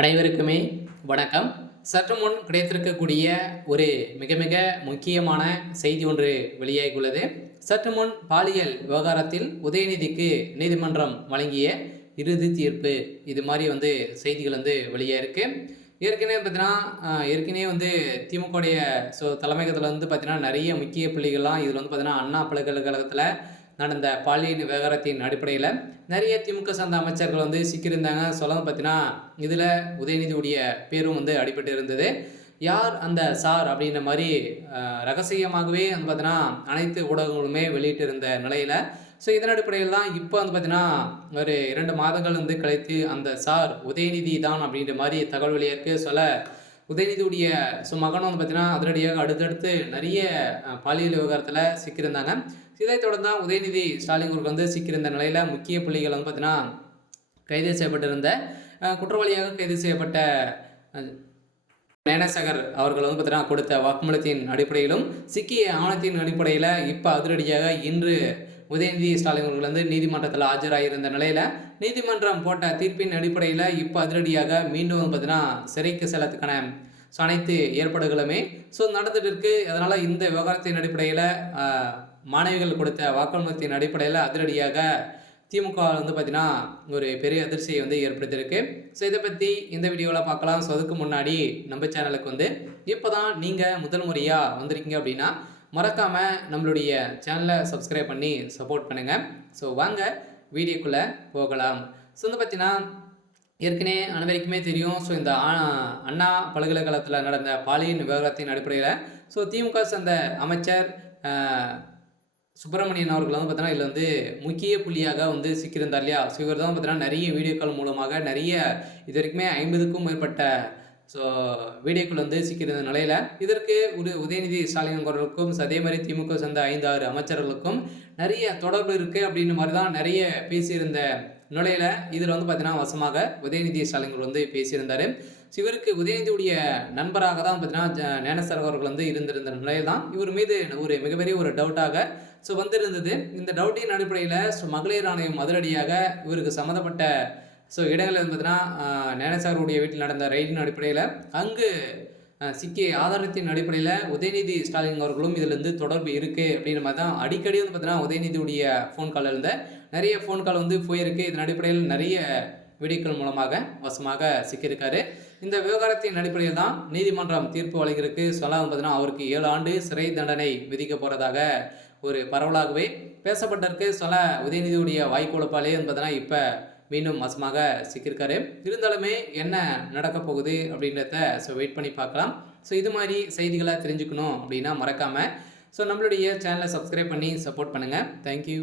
அனைவருக்குமே வணக்கம். சற்று முன் கிடைத்திருக்கக்கூடிய ஒரு மிக மிக முக்கியமான செய்தி ஒன்று வெளியாகியுள்ளது. சற்று முன் பாலியல் விவகாரத்தில் உதயநிதிக்கு நீதிமன்றம் வழங்கிய இறுதி தீர்ப்பு, இது மாதிரி செய்திகள் வெளியாயிருக்கு. ஏற்கனவே பார்த்தீங்கன்னா திமுகவுடைய தலைமையகத்தில் பார்த்தீங்கன்னா நிறைய முக்கிய புள்ளிகள்லாம் இதில் பார்த்தீங்கன்னா அண்ணா பல்கலைக்கழகத்தில் நடந்த பாலியல் விவகாரத்தின் அடிப்படையில் நிறைய திமுக சார்ந்த அமைச்சர்கள் சிக்கியிருந்தாங்க. சொல்லவும் பார்த்தீங்கன்னா இதில் உதயநிதியுடைய பேரும் அடிபட்டு இருந்தது. யார் அந்த சார் அப்படின்ற மாதிரி ரகசியமாகவே பார்த்தீங்கன்னா அனைத்து ஊடகங்களுமே வெளியிட்டு இருந்த நிலையில் இதன் அடிப்படையில் தான் இப்போ பார்த்தீங்கன்னா ஒரு 2 மாதங்கள் கழித்து அந்த சார் உதயநிதி தான் அப்படின்ற மாதிரி தகவல் வெளியிருக்கு. உதயநிதியுடைய மகனும் பார்த்தீங்கன்னா அதிரடியாக அடுத்தடுத்து நிறைய பாலியல் விவகாரத்தில் சிக்கியிருந்தாங்க. இதைத் தொடர்ந்து தான் உதயநிதி ஸ்டாலின் அவர்கள் சிக்கியிருந்த நிலையில் முக்கிய புள்ளிகள் பார்த்தீங்கன்னா கைது செய்யப்பட்டிருந்த குற்றவாளியாக கைது செய்யப்பட்ட ஞானசேகர் அவர்கள் பார்த்தீங்கன்னா கொடுத்த வாக்குமூலத்தின் அடிப்படையிலும் சிக்கிய ஆவணத்தின் அடிப்படையில் இப்போ அதிரடியாக இன்று உதயநிதி ஸ்டாலின் அவர்கள் நீதிமன்றத்தில் ஆஜராகியிருந்த நிலையில் நீதிமன்றம் போட்ட தீர்ப்பின் அடிப்படையில் இப்போ அதிரடியாக மீண்டும் பார்த்தீங்கன்னா சிறைக்கு செல்லத்துக்கான அனைத்து ஏற்பாடுகளுமே நடந்துட்டு இருக்கு. அதனால் இந்த விவகாரத்தின் அடிப்படையில் மாணவிகள் கொடுத்த வாக்குமூலத்தின் அடிப்படையில் அதிரடியாக திமுக பார்த்தீங்கன்னா ஒரு பெரிய அதிர்ச்சியை ஏற்படுத்தியிருக்கு. இதை பற்றி இந்த வீடியோவில் பார்க்கலாம். அதுக்கு முன்னாடி நம்ம சேனலுக்கு இப்போ தான் நீங்கள் முதல் முறையாக வந்திருக்கீங்க அப்படின்னா மறக்காமல் நம்மளுடைய சேனலை சப்ஸ்கிரைப் பண்ணி சப்போர்ட் பண்ணுங்கள். வாங்க வீடியோக்குள்ளே போகலாம். பார்த்தீங்கன்னா ஏற்கனவே அனைவருக்குமே தெரியும். இந்த அண்ணா பல்கலைக்கழகத்தில் நடந்த பாலியல் விவகாரத்தின் அடிப்படையில் திமுக சேர்ந்த அமைச்சர் சுப்பிரமணியன் அவர்கள் பார்த்தீங்கன்னா இதில் முக்கிய புள்ளியாக சிக்கியிருந்தார் இல்லையா. இவர் தான் பார்த்தீங்கன்னா நிறைய வீடியோக்கள் மூலமாக நிறைய இது வரைக்குமே 50க்கும் மேற்பட்ட வீடியோக்கள் சிக்கியிருந்த நிலையில் இதற்கு உதயநிதி ஸ்டாலின் அவர்களுக்கும் அதே மாதிரி திமுக சேர்ந்த 5-6 அமைச்சர்களுக்கும் நிறைய தொடர்பு இருக்குது அப்படின்ற மாதிரி தான் நிறைய பேசியிருந்த நிலையில் இதில் பார்த்தீங்கன்னா வசமாக உதயநிதி ஸ்டாலின் பேசியிருந்தார். இவருக்கு உதயநிதியுடைய நண்பராக தான் பார்த்தீங்கன்னா ஞானசேகர் அவர்கள் இருந்திருந்த நிலையில் தான் இவர் மீது ஒரு மிகப்பெரிய ஒரு டவுட்டாக வந்திருந்தது. இந்த டவுட்டின் அடிப்படையில் மகளிர் ஆணையம் அதிரடியாக இவருக்கு சம்மந்தப்பட்ட இடங்களில் பார்த்தீங்கன்னா ஞானசேகருடைய வீட்டில் நடந்த ரெய்டின் அடிப்படையில் அங்கு சிக்கிய ஆதாரத்தின் அடிப்படையில் உதயநிதி ஸ்டாலின் அவர்களும் இதில் தொடர்பு இருக்குது அப்படின்ற மாதிரி தான் அடிக்கடி பார்த்தீங்கன்னா உதயநிதியுடைய ஃபோன் காலில் இருந்த நிறைய ஃபோன் கால் போயிருக்கு. இதன் அடிப்படையில் நிறைய வீடியோக்கள் மூலமாக வசமாக சிக்கியிருக்காரு. இந்த விவகாரத்தின் அடிப்படையில் தான் நீதிமன்றம் தீர்ப்பு வழங்கியிருக்கு. பார்த்தீங்கன்னா அவருக்கு 7 ஆண்டு சிறை தண்டனை விதிக்க போகிறதாக ஒரு பரவலாகவே பேசப்பட்டிருக்கு. உதயநிதியுடைய வாய்க்கொழுப்பாலே பார்த்தீங்கன்னா இப்போ மீண்டும் வசமாக சிக்கியிருக்காரு. இருந்தாலுமே என்ன நடக்க போகுது அப்படின்றத வெயிட் பண்ணி பார்க்கலாம். இது மாதிரி செய்திகளை தெரிஞ்சுக்கணும் அப்படின்னா மறக்காமல் நம்மளுடைய சேனலை சப்ஸ்கிரைப் பண்ணி சப்போர்ட் பண்ணுங்கள். தேங்க்யூ.